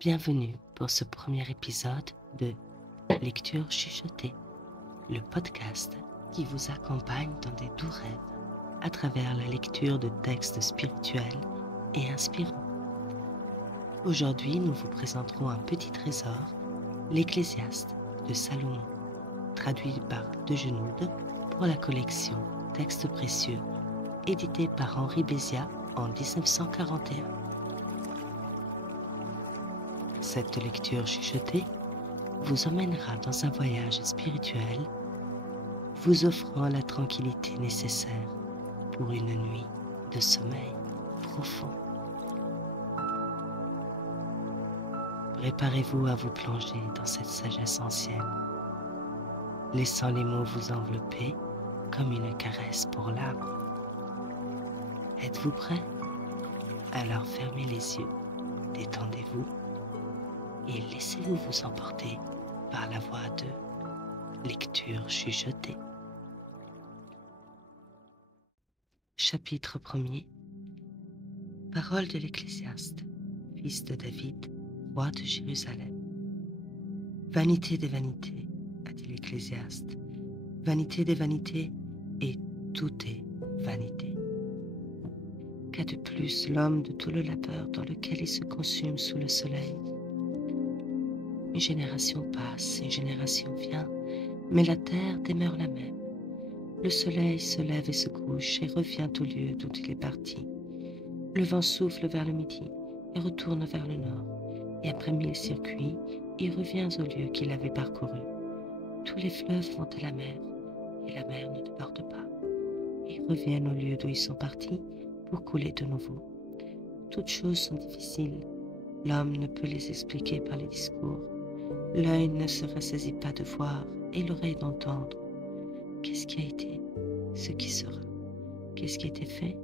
Bienvenue pour ce premier épisode de Lecture chuchotée, le podcast qui vous accompagne dans des doux rêves à travers la lecture de textes spirituels et inspirants. Aujourd'hui, nous vous présenterons un petit trésor, l'Ecclésiaste de Salomon, traduit par De Genoude pour la collection Textes précieux, édité par Henri Béziat en 1941. Cette lecture chuchotée vous emmènera dans un voyage spirituel, vous offrant la tranquillité nécessaire pour une nuit de sommeil profond. Préparez-vous à vous plonger dans cette sagesse ancienne, laissant les mots vous envelopper comme une caresse pour l'âme. Êtes-vous prêts? Alors fermez les yeux, détendez-vous et laissez-vous vous emporter par la voix de Lecture chuchotée. Chapitre 1er. Parole de l'Ecclésiaste, fils de David, roi de Jérusalem. Vanité des vanités, a dit l'Ecclésiaste, vanité des vanités, et tout est vanité. Qu'a de plus l'homme de tout le labeur dans lequel il se consume sous le soleil? Une génération passe, une génération vient, mais la terre demeure la même. Le soleil se lève et se couche et revient au lieu d'où il est parti. Le vent souffle vers le midi et retourne vers le nord, et après 1000 circuits, il revient au lieu qu'il avait parcouru. Tous les fleuves vont à la mer, et la mer ne déborde pas. Ils reviennent au lieu d'où ils sont partis pour couler de nouveau. Toutes choses sont difficiles. L'homme ne peut les expliquer par les discours. L'œil ne se ressaisit pas de voir et l'oreille d'entendre. Qu'est-ce qui a été? Ce qui sera. Qu'est-ce qui a été fait?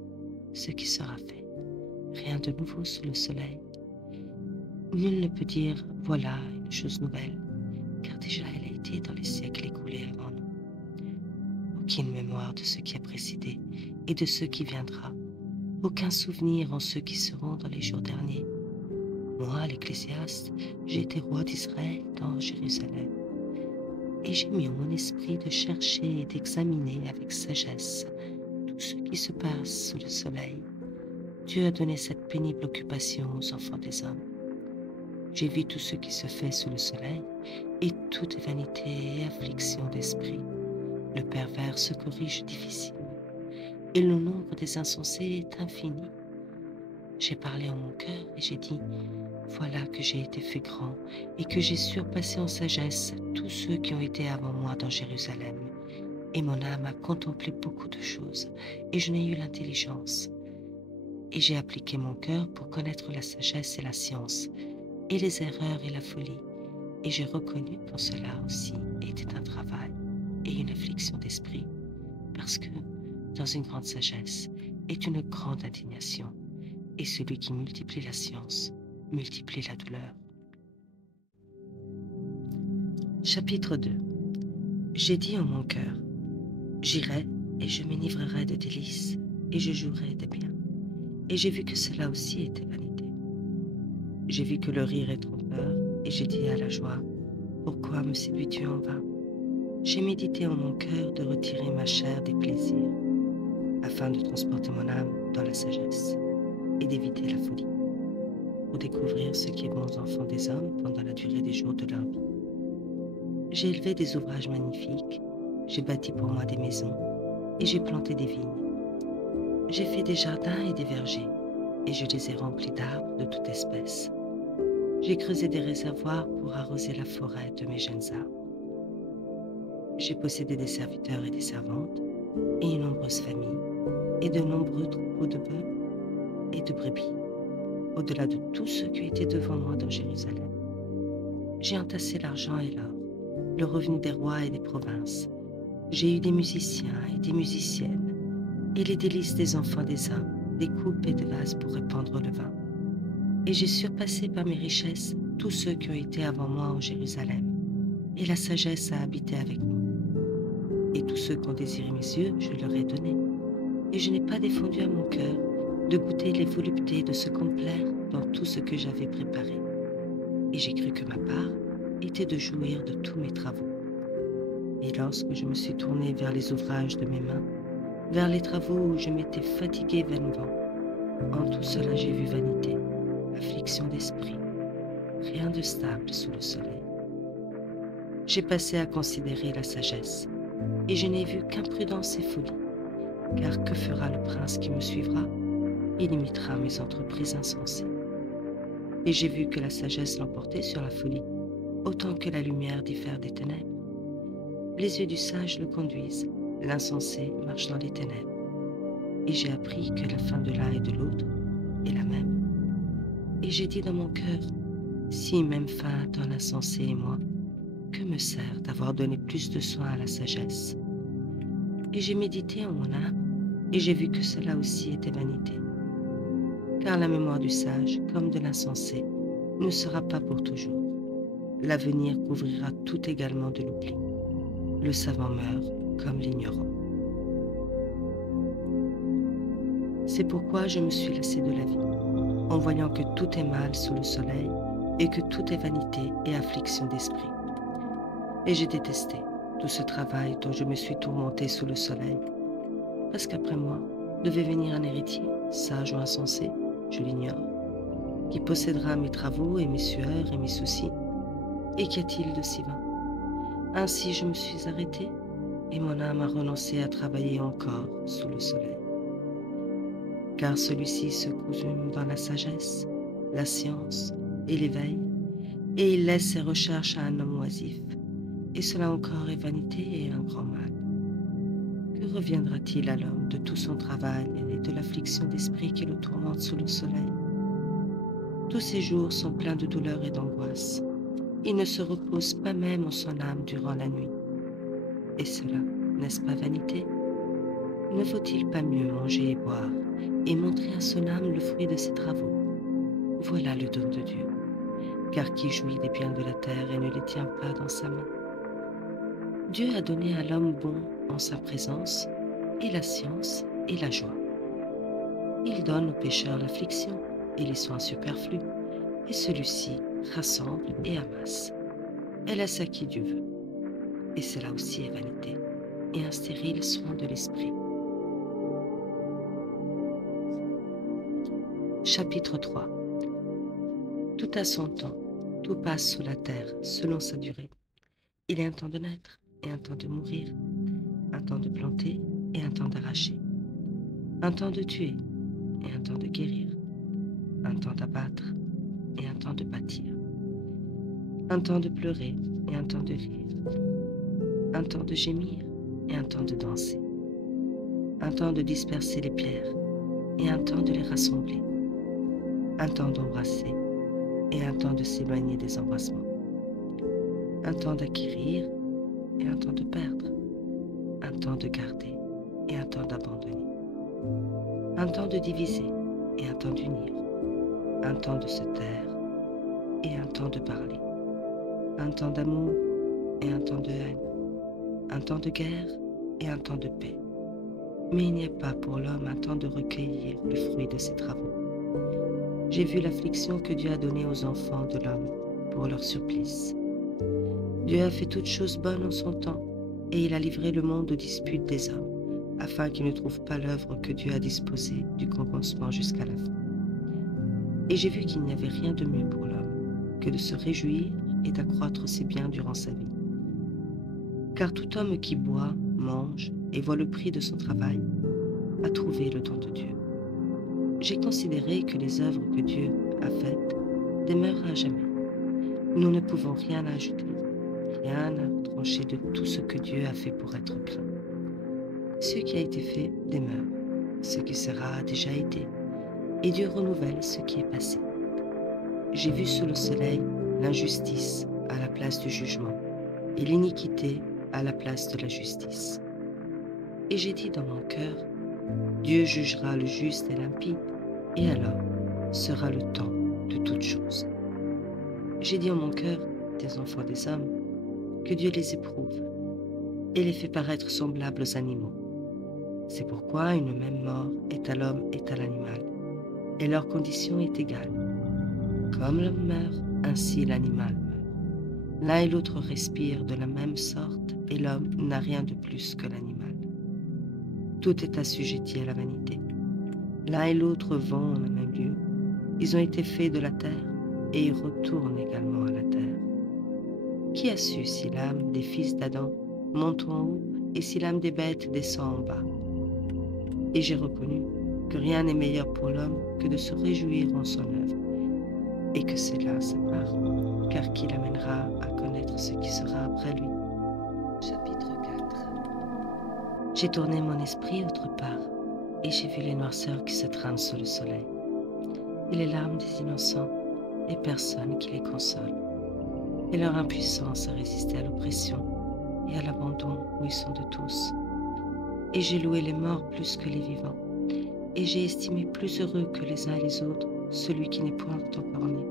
Ce qui sera fait. Rien de nouveau sous le soleil. Nul ne peut dire « voilà une chose nouvelle », car déjà elle a été dans les siècles écoulés avant nous. Aucune mémoire de ce qui a précédé et de ce qui viendra. Aucun souvenir en ceux qui seront dans les jours derniers. Moi, l'Ecclésiaste, j'ai été roi d'Israël dans Jérusalem. Et j'ai mis en mon esprit de chercher et d'examiner avec sagesse tout ce qui se passe sous le soleil. Dieu a donné cette pénible occupation aux enfants des hommes. J'ai vu tout ce qui se fait sous le soleil, et toute vanité et affliction d'esprit. Le pervers se corrige difficilement, et le nombre des insensés est infini. J'ai parlé en mon cœur et j'ai dit, voilà que j'ai été fait grand et que j'ai surpassé en sagesse tous ceux qui ont été avant moi dans Jérusalem. Et mon âme a contemplé beaucoup de choses et je n'ai eu l'intelligence. Et j'ai appliqué mon cœur pour connaître la sagesse et la science et les erreurs et la folie. Et j'ai reconnu qu'en cela aussi était un travail et une affliction d'esprit, parce que dans une grande sagesse est une grande indignation. Et celui qui multiplie la science, multiplie la douleur. Chapitre 2. J'ai dit en mon cœur, j'irai et je m'enivrerai de délices, et je jouerai des biens. Et j'ai vu que cela aussi était vanité. J'ai vu que le rire est trompeur, et j'ai dit à la joie, pourquoi me séduis-tu en vain? J'ai médité en mon cœur de retirer ma chair des plaisirs, afin de transporter mon âme dans la sagesse et d'éviter la folie, pour découvrir ce qui est bon aux enfants des hommes pendant la durée des jours de leur vie. J'ai élevé des ouvrages magnifiques, j'ai bâti pour moi des maisons, et j'ai planté des vignes. J'ai fait des jardins et des vergers, et je les ai remplis d'arbres de toute espèce. J'ai creusé des réservoirs pour arroser la forêt de mes jeunes arbres. J'ai possédé des serviteurs et des servantes, et une nombreuse famille, et de nombreux troupeaux de bœufs et de brebis, au-delà de tous ceux qui étaient devant moi dans Jérusalem. J'ai entassé l'argent et l'or, le revenu des rois et des provinces. J'ai eu des musiciens et des musiciennes, et les délices des enfants des hommes, des coupes et des vases pour répandre le vin. Et j'ai surpassé par mes richesses tous ceux qui ont été avant moi en Jérusalem, et la sagesse a habité avec moi. Et tous ceux qui ont désiré mes yeux, je leur ai donné. Et je n'ai pas défendu à mon cœur de goûter les voluptés de se complaire dans tout ce que j'avais préparé. et j'ai cru que ma part était de jouir de tous mes travaux. Et lorsque je me suis tournée vers les ouvrages de mes mains, vers les travaux où je m'étais fatiguée vainement, en tout cela j'ai vu vanité, affliction d'esprit, rien de stable sous le soleil. J'ai passé à considérer la sagesse, et je n'ai vu qu'imprudence et folie, car que fera le prince qui me suivra? Il imitera mes entreprises insensées. Et j'ai vu que la sagesse l'emportait sur la folie, autant que la lumière diffère des ténèbres. Les yeux du sage le conduisent, l'insensé marche dans les ténèbres. Et j'ai appris que la fin de l'un et de l'autre est la même. Et j'ai dit dans mon cœur, si même fin attend l'insensé et moi, que me sert d'avoir donné plus de soin à la sagesse? Et j'ai médité en mon âme, et j'ai vu que cela aussi était vanité. Car la mémoire du sage, comme de l'insensé, ne sera pas pour toujours. L'avenir couvrira tout également de l'oubli. Le savant meurt comme l'ignorant. C'est pourquoi je me suis lassée de la vie, en voyant que tout est mal sous le soleil, et que tout est vanité et affliction d'esprit. Et j'ai détesté tout ce travail dont je me suis tourmentée sous le soleil, parce qu'après moi devait venir un héritier, sage ou insensé, je l'ignore, qui possédera mes travaux et mes sueurs et mes soucis. Et qu'y a-t-il de si vain? Ainsi je me suis arrêtée, et mon âme a renoncé à travailler encore sous le soleil. Car celui-ci se consume dans la sagesse, la science et l'éveil, et il laisse ses recherches à un homme oisif, et cela encore est vanité et un grand mal. Que reviendra-t-il à l'homme de tout son travail et de l'affliction d'esprit qui le tourmente sous le soleil? Tous ses jours sont pleins de douleur et d'angoisse. Il ne se repose pas même en son âme durant la nuit. Et cela, n'est-ce pas vanité? Ne faut-il pas mieux manger et boire, et montrer à son âme le fruit de ses travaux? Voilà le don de Dieu, car qui jouit des biens de la terre et ne les tient pas dans sa main? Dieu a donné à l'homme bon en sa présence, et la science et la joie. Il donne aux pécheurs l'affliction et les soins superflus, et celui-ci rassemble et amasse. Elle a ça qui Dieu veut, et cela aussi est vanité, et un stérile soin de l'esprit. Chapitre 3. Tout a son temps, tout passe sous la terre, selon sa durée. Il est un temps de naître et un temps de mourir, un temps de planter et un temps d'arracher, un temps de tuer et un temps de guérir, un temps d'abattre et un temps de bâtir, un temps de pleurer et un temps de rire, un temps de gémir et un temps de danser, un temps de disperser les pierres et un temps de les rassembler, un temps d'embrasser et un temps de s'éloigner des embrassements, un temps d'acquérir et un temps de perdre, un temps de garder et un temps d'abandonner, un temps de diviser et un temps d'unir, un temps de se taire et un temps de parler, un temps d'amour et un temps de haine, un temps de guerre et un temps de paix. Mais il n'y a pas pour l'homme un temps de recueillir le fruit de ses travaux. J'ai vu l'affliction que Dieu a donnée aux enfants de l'homme pour leur supplice. Dieu a fait toutes choses bonnes en son temps, et il a livré le monde aux disputes des hommes, afin qu'ils ne trouvent pas l'œuvre que Dieu a disposée du commencement jusqu'à la fin. Et j'ai vu qu'il n'y avait rien de mieux pour l'homme que de se réjouir et d'accroître ses biens durant sa vie. Car tout homme qui boit, mange et voit le prix de son travail a trouvé le don de Dieu. J'ai considéré que les œuvres que Dieu a faites demeurent à jamais. Nous ne pouvons rien ajouter, rien à trancher de tout ce que Dieu a fait pour être plein. Ce qui a été fait demeure, ce qui sera a déjà été, et Dieu renouvelle ce qui est passé. J'ai vu sous le soleil l'injustice à la place du jugement, et l'iniquité à la place de la justice. Et j'ai dit dans mon cœur, Dieu jugera le juste et l'impie, et alors sera le temps de toutes choses. J'ai dit en mon cœur, des enfants des hommes, que Dieu les éprouve, et les fait paraître semblables aux animaux. C'est pourquoi une même mort est à l'homme et à l'animal, et leur condition est égale. Comme l'homme meurt, ainsi l'animal meurt. L'un et l'autre respirent de la même sorte, et l'homme n'a rien de plus que l'animal. Tout est assujetti à la vanité. L'un et l'autre vont au même lieu. Ils ont été faits de la terre, et ils retournent également à la terre. Qui a su si l'âme des fils d'Adam monte en haut, et si l'âme des bêtes descend en bas? Et j'ai reconnu que rien n'est meilleur pour l'homme que de se réjouir en son œuvre, et que c'est là sa part, car qui l'amènera à connaître ce qui sera après lui? Chapitre 4. J'ai tourné mon esprit autre part, et j'ai vu les noirceurs qui se traînent sous le soleil, et les larmes des innocents, et personne qui les console, et leur impuissance à résister à l'oppression et à l'abandon où ils sont de tous. Et j'ai loué les morts plus que les vivants, et j'ai estimé plus heureux que les uns et les autres celui qui n'est point encore né,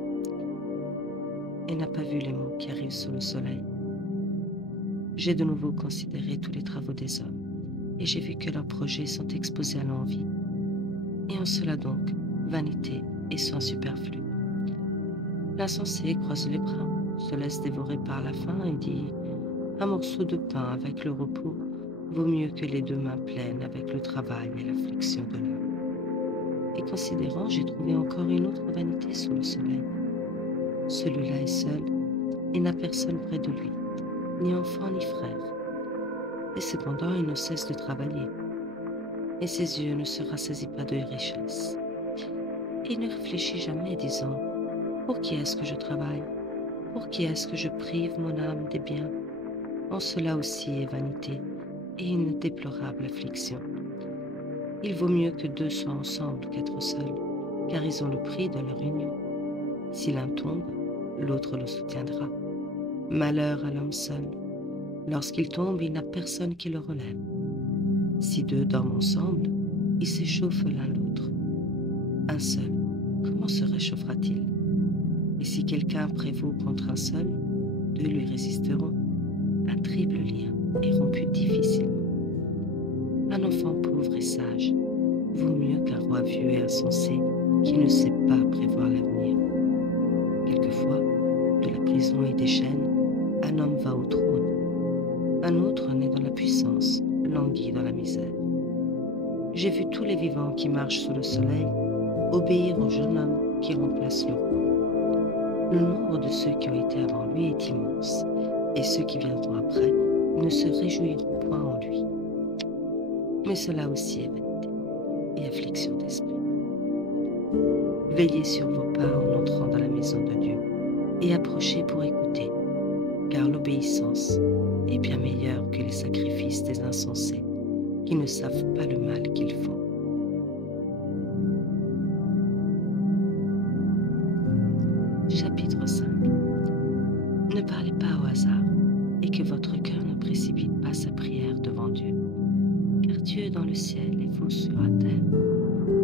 et n'a pas vu les maux qui arrivent sous le soleil. J'ai de nouveau considéré tous les travaux des hommes, et j'ai vu que leurs projets sont exposés à l'envie, et en cela donc, vanité et soin superflu. L'insensé croise les bras, se laisse dévorer par la faim et dit « Un morceau de pain avec le repos vaut mieux que les 2 mains pleines avec le travail et l'affliction de l'homme. » Et considérant, j'ai trouvé encore une autre vanité sous le soleil. Celui-là est seul et n'a personne près de lui, ni enfant ni frère. Et cependant, il ne cesse de travailler, et ses yeux ne se rassasient pas de richesse. Et il ne réfléchit jamais, disant « Pour qui est-ce que je travaille? Pour qui est-ce que je prive mon âme des biens? » En cela aussi est vanité et une déplorable affliction. Il vaut mieux que 2 soient ensemble qu'être seuls, car ils ont le prix de leur union. Si l'un tombe, l'autre le soutiendra. Malheur à l'homme seul. Lorsqu'il tombe, il n'a personne qui le relève. Si 2 dorment ensemble, ils s'échauffent l'un l'autre. Un seul, comment se réchauffera-t-il? Et si quelqu'un prévaut contre un seul, 2 lui résisteront. Un triple lien est rompu difficilement. Un enfant pauvre et sage vaut mieux qu'un roi vieux et insensé qui ne sait pas prévoir l'avenir. Quelquefois, de la prison et des chaînes, un homme va au trône. Un autre, né dans la puissance, languit dans la misère. J'ai vu tous les vivants qui marchent sous le soleil obéir au jeune homme qui remplace le roi. Le nombre de ceux qui ont été avant lui est immense, et ceux qui viendront après ne se réjouiront point en lui. Mais cela aussi est vanité et affliction d'esprit. Veillez sur vos pas en entrant dans la maison de Dieu, et approchez pour écouter, car l'obéissance est bien meilleure que les sacrifices des insensés, qui ne savent pas le mal qu'ils font. Chapitre 5. Ne parlez pas au hasard, et que votre cœur ne précipite pas sa prière devant Dieu, car Dieu est dans le ciel et vous sur la terre.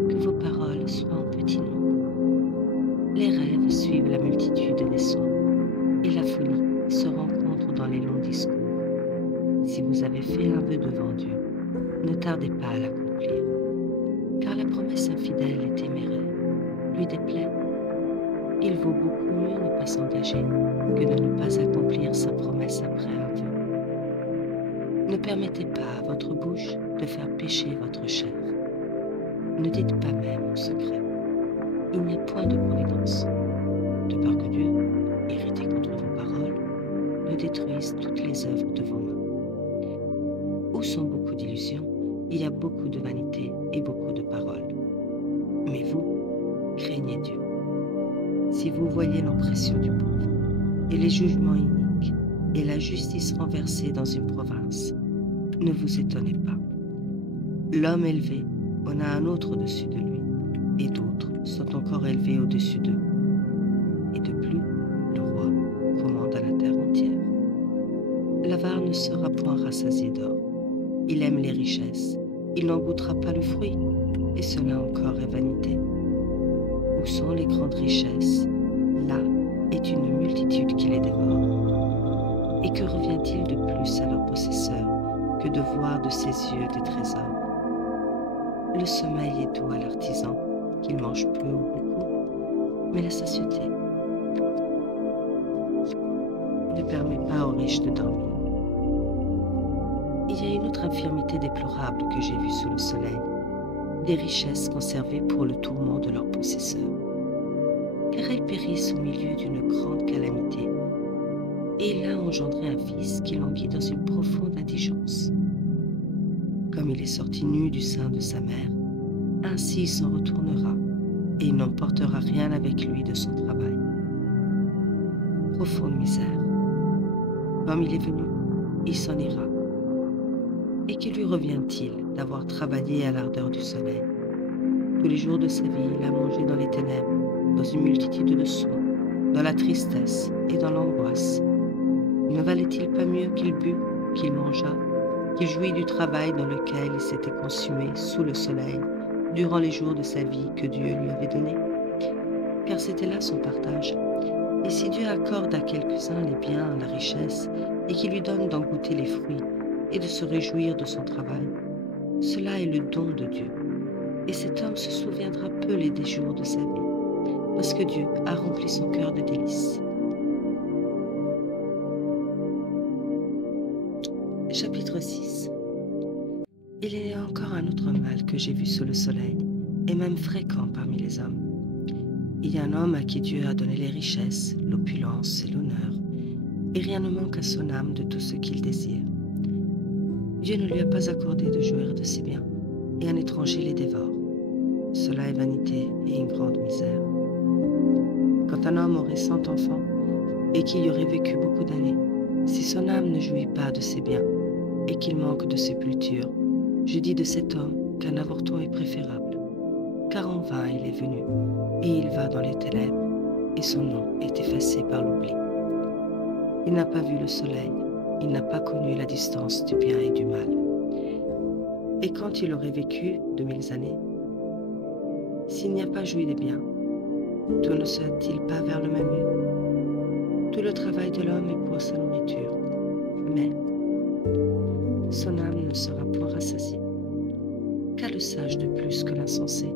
Que vos paroles soient en petit nombre. Les rêves suivent la multitude des sons, et la folie se rencontre dans les longs discours. Si vous avez fait un vœu devant Dieu, ne tardez pas à l'accomplir, car la promesse infidèle et téméraire lui déplaît. Il vaut beaucoup mieux ne pas s'engager que de ne pas accomplir sa promesse après un vœu. Ne permettez pas à votre bouche de faire pécher votre chair. Ne dites pas même en secret. Il n'y a point de providence, de peur que Dieu, irrité contre vos paroles, ne détruise toutes les œuvres de vos mains. Où sont beaucoup d'illusions, il y a beaucoup de vanité et beaucoup de paroles. Mais vous, craignez Dieu. Si vous voyez l'oppression du pauvre, et les jugements iniques, et la justice renversée dans une province, ne vous étonnez pas. L'homme élevé en a un autre au-dessus de lui, et d'autres sont encore élevés au-dessus d'eux. Et de plus, le roi commande à la terre entière. L'avare ne sera point rassasié d'or. Il aime les richesses, il n'en goûtera pas le fruit, et cela encore est vanité. Où sont les grandes richesses? Là est une multitude qui les dévore. Et que revient-il de plus à leur possesseur que de voir de ses yeux des trésors? Le sommeil est doux à l'artisan, qu'il mange peu ou beaucoup, mais la satiété permet pas aux riches de dormir. Il y a une autre infirmité déplorable que j'ai vue sous le soleil, des richesses conservées pour le tourment de leurs possesseurs, car elles périssent au milieu d'une grande calamité, et il a engendré un fils qui languit dans une profonde indigence. Comme il est sorti nu du sein de sa mère, ainsi il s'en retournera, et il n'emportera rien avec lui de son travail. Profonde misère. Comme il est venu, il s'en ira. Et que lui revient-il d'avoir travaillé à l'ardeur du soleil? Tous les jours de sa vie, il a mangé dans les ténèbres, dans une multitude de soins, dans la tristesse et dans l'angoisse. Ne valait-il pas mieux qu'il bût, qu'il mangeât, qu'il jouît du travail dans lequel il s'était consumé sous le soleil durant les jours de sa vie que Dieu lui avait donnés? Car c'était là son partage. Et si Dieu accorde à quelques-uns les biens, la richesse, et qu'il lui donne d'en goûter les fruits et de se réjouir de son travail, cela est le don de Dieu. Et cet homme se souviendra peu des jours de sa vie, parce que Dieu a rempli son cœur de délices. Chapitre 6. Il y a encore un autre mal que j'ai vu sous le soleil, et même fréquent parmi les hommes. Il y a un homme à qui Dieu a donné les richesses, l'opulence et l'honneur, et rien ne manque à son âme de tout ce qu'il désire. Dieu ne lui a pas accordé de jouir de ses biens, et un étranger les dévore. Cela est vanité et une grande misère. Quand un homme aurait 100 enfants, et qu'il y aurait vécu beaucoup d'années, si son âme ne jouit pas de ses biens, et qu'il manque de sépulture, je dis de cet homme qu'un avorton est préférable, car en vain il est venu, et il va dans les ténèbres, et son nom est effacé par l'oubli. Il n'a pas vu le soleil, il n'a pas connu la distance du bien et du mal. Et quand il aurait vécu 2000 années, s'il n'y a pas joui des biens, tout ne sera-t-il pas vers le même but? Tout le travail de l'homme est pour sa nourriture, mais son âme ne sera point rassasiée. Qu'a le sage de plus que l'insensé?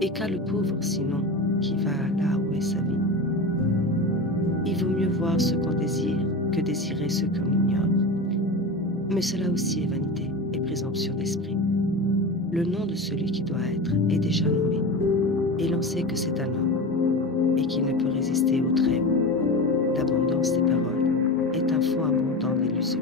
Et qu'a le pauvre sinon qui va là où est sa vie? Il vaut mieux voir ce qu'on désire que désirer ce qu'on ignore. Mais cela aussi est vanité et présomption d'esprit. Le nom de celui qui doit être est déjà nommé, et l'on sait que c'est un homme, et qu'il ne peut résister au Très-Haut. L'abondance des paroles est un fond abondant d'illusions.